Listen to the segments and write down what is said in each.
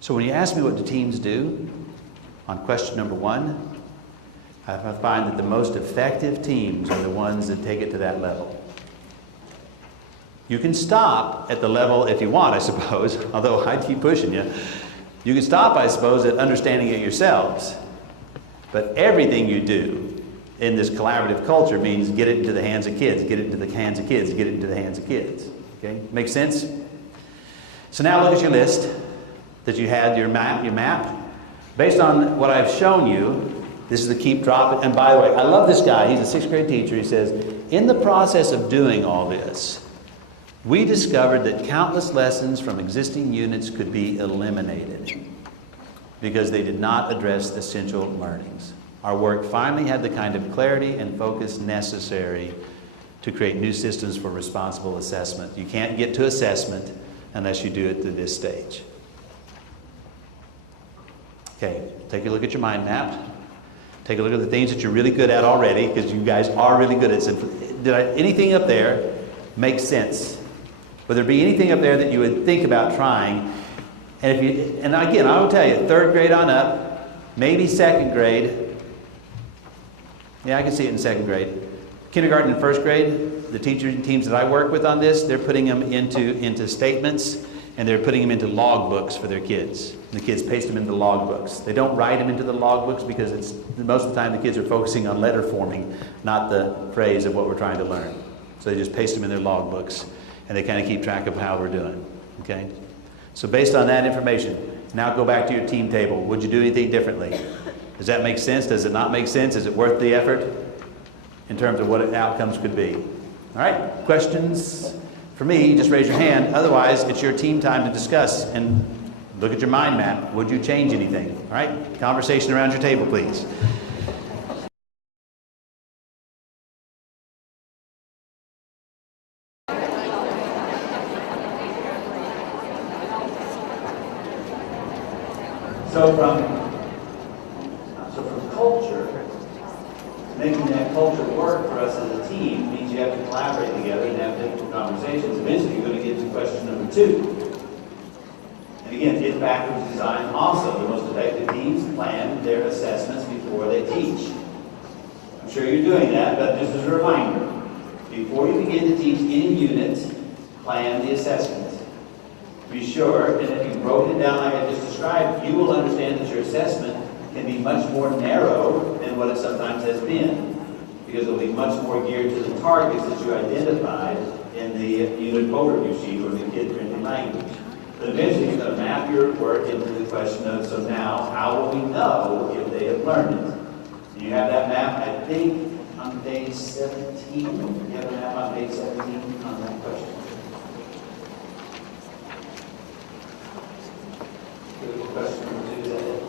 So when you ask me what do teams do, on question number one, I find that the most effective teams are the ones that take it to that level. You can stop at the level if you want, I suppose, although I keep pushing you. You can stop, I suppose, at understanding it yourselves. But everything you do in this collaborative culture means get it into the hands of kids, get it into the hands of kids, get it into the hands of kids. Okay? Make sense? So now look at your list that you had, your map. Based on what I've shown you, this is the keep, drop it. And by the way, I love this guy. He's a sixth grade teacher. He says, in the process of doing all this, we discovered that countless lessons from existing units could be eliminated because they did not address essential learnings. Our work finally had the kind of clarity and focus necessary to create new systems for responsible assessment. You can't get to assessment unless you do it through this stage. Okay, take a look at your mind map. Take a look at the things that you're really good at already, because you guys are really good at it. Anything up there makes sense? Would there be anything up there that you would think about trying? And again, I will tell you, third grade on up, maybe second grade. Yeah, I can see it in second grade. Kindergarten and first grade, the teaching teams that I work with on this, they're putting them into statements, and they're putting them into log books for their kids. And the kids paste them into log books. They don't write them into the log books because most of the time the kids are focusing on letter forming, not the phrase of what we're trying to learn. So they just paste them in their log books, and they kind of keep track of how we're doing. Okay? So based on that information, now go back to your team table. Would you do anything differently? Does that make sense? Does it not make sense? Is it worth the effort in terms of what outcomes could be? All right? Questions? For me, just raise your hand. Otherwise, it's your team time to discuss and look at your mind map. Would you change anything? All right? Conversation around your table, please. So from culture, making that culture work for us as a team means you have to collaborate together and have different conversations. Eventually, you're going to get to question number 2. And again, it's backwards design also. The most effective teams plan their assessments before they teach. I'm sure you're doing that, but just as a reminder, before you begin to teach any unit, plan the assessment. Be sure, and if you broke it down like I just described, you will understand that your assessment can be much more narrow than what it sometimes has been, because it will be much more geared to the targets that you identified in the unit overview sheet or the kid-friendly language. But eventually you're going to map your work into the question of, so now, how will we know if they have learned it? And you have that map, I think, on page 17. You have a map on page 17 on that question. Question number 2, is that it?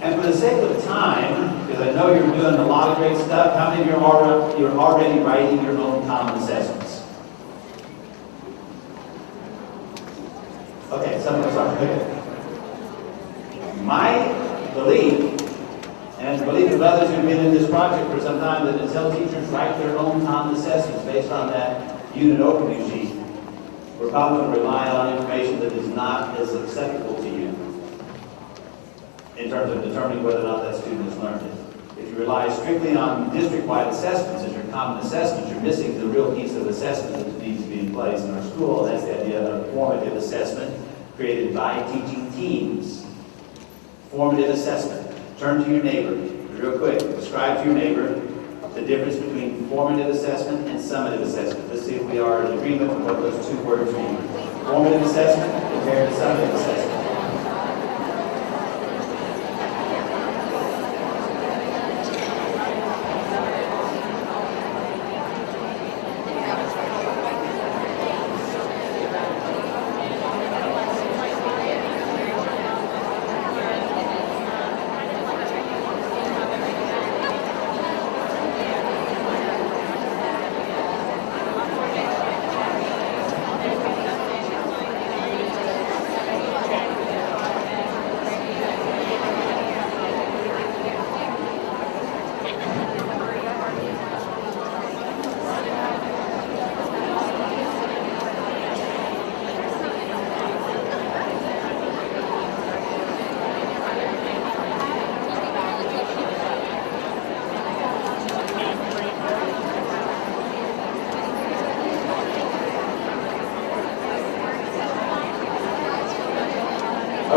And for the sake of time, because I know you're doing a lot of great stuff, how many of you are already writing your own common assessments? Okay, some of us are. Okay. My belief, and the belief of others who've been in this project for some time, that until teachers write their own common assessments based on that unit overview sheet, we're probably going to rely on information that is not as acceptable to you in terms of determining whether or not that student has learned it. If you rely strictly on district-wide assessments as your common assessments, you're missing the real piece of assessment that needs to be in place in our school, and that's the idea of formative assessment created by teaching teams. Formative assessment. Turn to your neighbor, real quick. Describe to your neighbor the difference between formative assessment and summative assessment. Let's see if we are in agreement with what those 2 words mean. Formative assessment compared to summative assessment.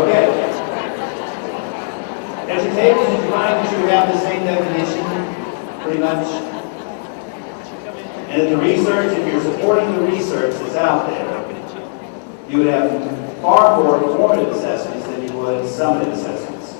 Okay. At your tables, did you find that you have the same definition, pretty much? And in the research, if you're supporting the research that's out there, you would have far more formative assessments than you would summative assessments.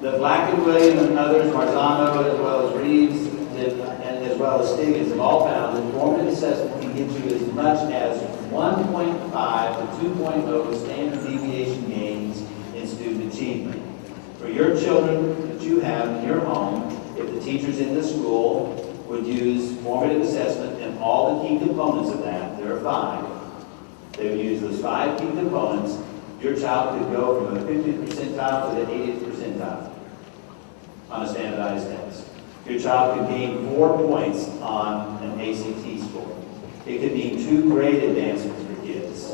The Black and William and others, Marzano, as well as Reeves, and as well as Stiggins, have all found that formative assessment can get you as much as 1.5 to 2.0 standard deviation gains in student achievement. For your children that you have in your home, if the teachers in the school would use formative assessment and all the key components of that, there are 5. They would use those 5 key components. Your child could go from a 50th percentile to the 80th percentile on a standardized test. Your child could gain 4 points on an ACT score. It could mean 2 grade advancements for kids.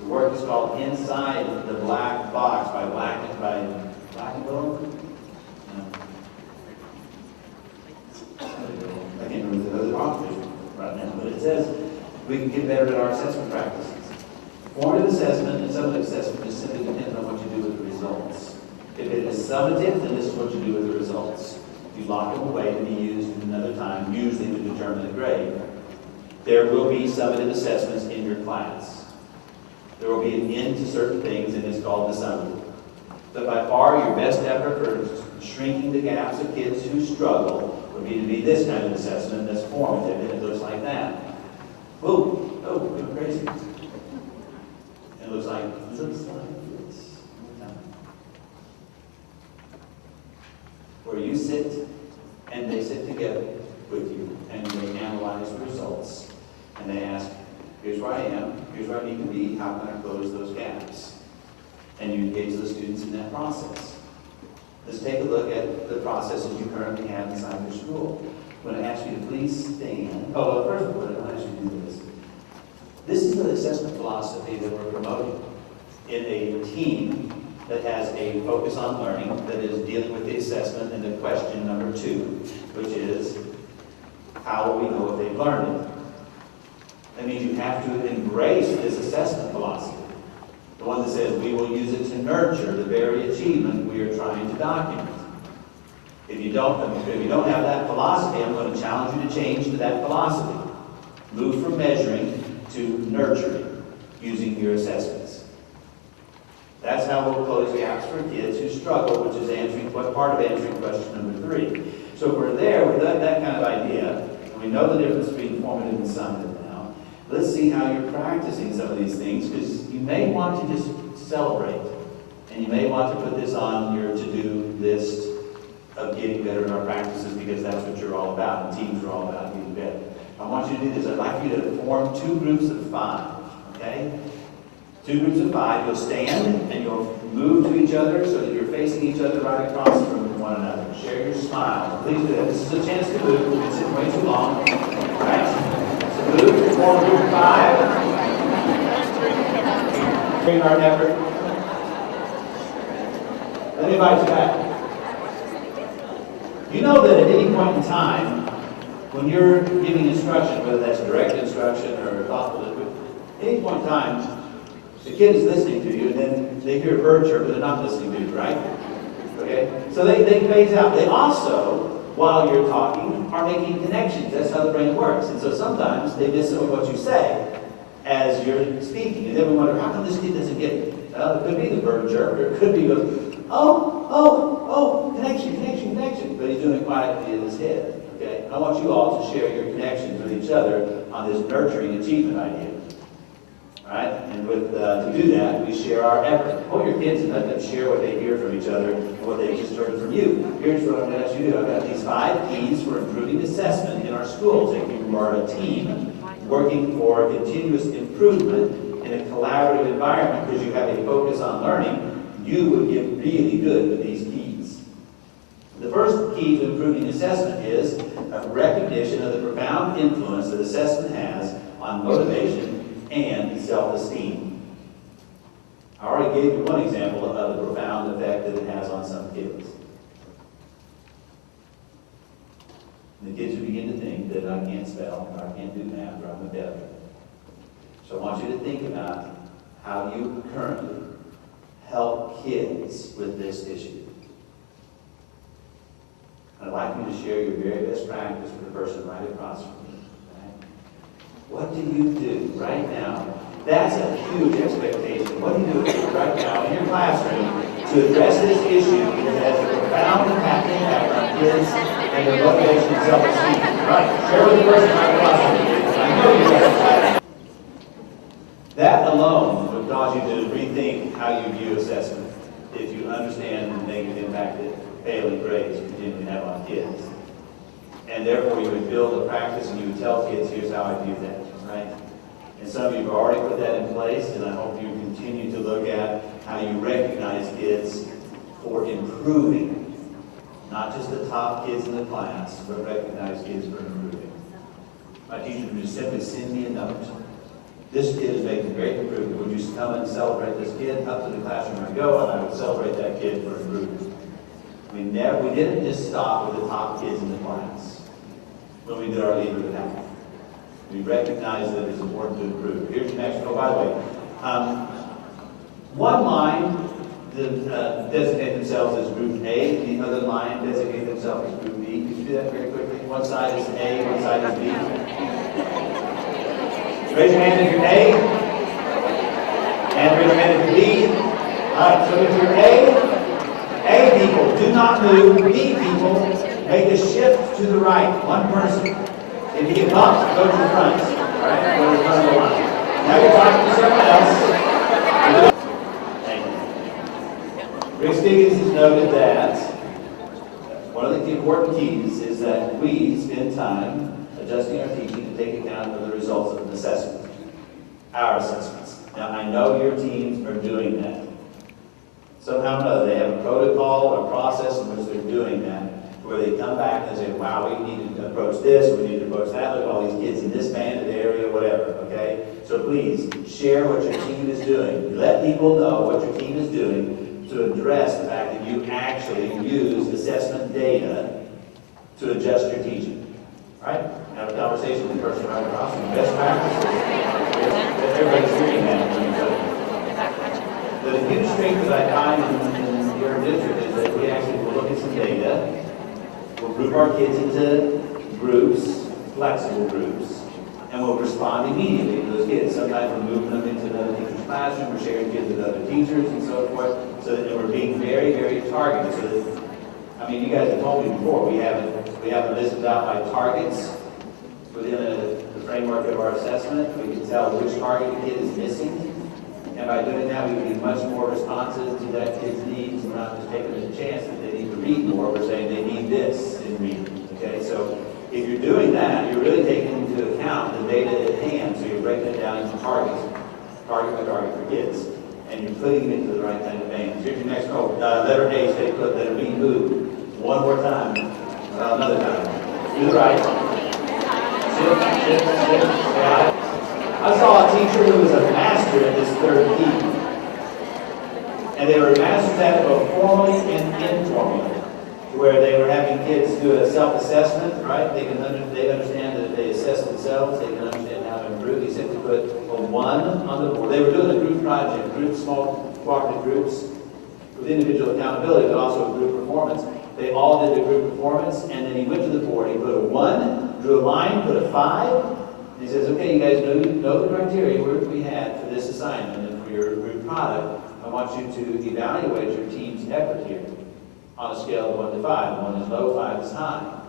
The work is called Inside the Black Box by Black and William. I can't remember the other authors right now, but it says we can get better at our assessment practices. Formative assessment and summative assessment just simply depends on what you do with the results. If it is summative, then this is what you do with the results. You lock them away to be used another time, usually to determine a grade. There will be summative assessments in your class. There will be an end to certain things, and it's called the summative. But by far, your best effort for shrinking the gaps of kids who struggle would be to be this kind of assessment that's formative, and it looks like that. Whoa, oh, we're crazy. It looks like this. Where you sit and they sit together with you and they analyze the results and they ask, here's where I am, here's where I need to be, how can I close those gaps? And you engage the students in that process. Let's take a look at the processes you currently have inside your school. I'm going to ask you to please stand. Oh, well, first of all, I want to ask you to do this. This is the assessment philosophy that we're promoting in a team that has a focus on learning, that is dealing with the assessment and the question number 2, which is, how will we know if they've learned it? That means you have to embrace this assessment philosophy. The one that says we will use it to nurture the very achievement we are trying to document. If you don't have that philosophy, I'm going to challenge you to change to that philosophy. Move from measuring to nurturing using your assessments. That's how we'll close gaps for kids who struggle, which is part of answering question number 3. So if we're there with that kind of idea, and we know the difference between formative and summative now, let's see how you're practicing some of these things, because you may want to just celebrate, and you may want to put this on your to-do list of getting better at our practices, because that's what you're all about, and teams are all about getting better. I want you to do this. I'd like you to form 2 groups of 5, okay? 2 groups of 5. You'll stand and you'll move to each other so that you're facing each other right across from one another. Share your smile. Please do that. This is a chance to move. We've been sitting way too long. All right? So move, form group of 5. Bring our effort. Let me invite you back. You know that at any point in time, when you're giving instruction, whether that's direct instruction or thoughtful, at any point in time, the kid is listening to you, and then they hear a bird chirp, but they're not listening to you, right? Okay? So they phase out. They also, while you're talking, are making connections. That's how the brain works. And so sometimes they miss some of what you say as you're speaking. And then we wonder, how come this kid doesn't get it? Well, it could be the bird chirp, or it could be connection. But he's doing it quietly in his head. Okay? I want you all to share your connections with each other on this nurturing achievement idea. All right? And to do that, we share our effort. Pull your kids and let them share what they hear from each other and what they just heard from you. Here's what I'm going to ask you to do. I've got these 5 keys for improving assessment in our schools. If you are a team working for continuous improvement in a collaborative environment because you have a focus on learning, you would get really good with these keys. The first key to improving assessment is a recognition of the profound influence that assessment has on motivation and self-esteem. I already gave you one example of the profound effect that it has on some kids. And the kids who begin to think that I can't spell, or I can't do math, or I'm a failure. So I want you to think about how you currently help kids with this issue? I'd like you to share your very best practice with the person right across from you. Right? What do you do right now? That's a huge expectation. What do you do right now in your classroom to address this issue that has a profound impact on kids and their motivation and self-esteem? Right? Share with the person right across from you. I know you guys. That alone would cause you to rethink how you view assessment if you understand the negative impact that failing grades continue to have on kids. And therefore you would build a practice and you would tell kids, here's how I view that, right? And some of you have already put that in place, and I hope you continue to look at how you recognize kids for improving. Not just the top kids in the class, but recognize kids for improving. My teacher would just simply send me a note. This kid is making great improvement. Would you come and celebrate this kid? Up to the classroom I go, and I would celebrate that kid for improvement. We didn't just stop with the top kids in the class when we did our leader of the half. We recognized that it's important to improve. Here's your next. Oh, by the way, one line designate themselves as Group A, the other line designate themselves as Group B. Could you do that very quickly? One side is A, one side is B. Raise your hand if you're A, and raise your hand if you're B. All right, so if you're A people, do not move. B people, make a shift to the right. One person. If you get bumped, go to the front. All right? Go to the front of the line. Now you're talking to someone else. Thank you. Rick Stiggins has noted that one of the important keys is that we spend time adjusting our teaching to take account of the results of an assessment. Our assessments. Now, I know your teams are doing that. Somehow or another, they have a protocol or process in which they're doing that, where they come back and say, wow, we need to approach this, we need to approach that, look at all these kids in this banded area, whatever, okay? So please, share what your team is doing. Let people know what your team is doing to address the fact that you actually use assessment data to adjust your teaching. All right? Have a conversation with the person right across from you. Best practices. Everybody's doing that from each other. The huge strength that I find in your district is that we actually will look at some data. We'll group our kids into groups, flexible groups, and we'll respond immediately to those kids. Sometimes we're moving them into another teacher's classroom, we're sharing kids with other teachers and so forth, so that we're being very, very targeted. So that, I mean, you guys have told me before, we have it listed out by targets within the framework of our assessment. We can tell which target the kid is missing. And by doing that, we can be much more responsive to that kid's needs. We're not just taking a chance that they need to read more. We're saying they need this in reading. Okay, so if you're doing that, you're really taking into account the data at hand. So you're breaking it down into targets, target by target for kids, and you're putting them into the right kind of bands. Here's your next quote. Letter A, stay put. Letter B, move. One more time. Another time. To the right. Shift, shift. I saw a teacher who was a master at this third key. And they were masters at it both formally and informally, where they were having kids do a self-assessment, right? They understand that if they assess themselves, they can understand how to improve. They simply put a 1 on the board. They were doing a group project, small cooperative groups with individual accountability, but also a group performance. They all did the group performance, and then he went to the board. He put a 1, drew a line, put a 5, and he says, okay, you guys know the criteria we had for this assignment and for your group product. I want you to evaluate your team's effort here on a scale of 1 to 5. 1 is low, 5 is high.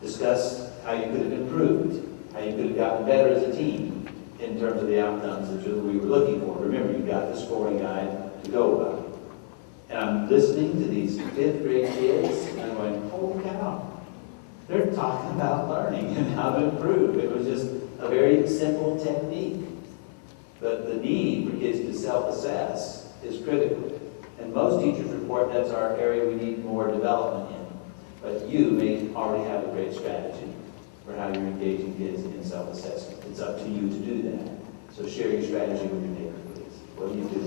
Discuss how you could have improved, how you could have gotten better as a team in terms of the outcomes that we were looking for. Remember, you've got the scoring guide to go by. And I'm listening to these 5th grade kids, and I'm going, holy cow. They're talking about learning and how to improve. It was just a very simple technique. But the need for kids to self-assess is critical. And most teachers report that's our area we need more development in. But you may already have a great strategy for how you're engaging kids in self-assessment. It's up to you to do that. So share your strategy with your neighbor, please. What do you do?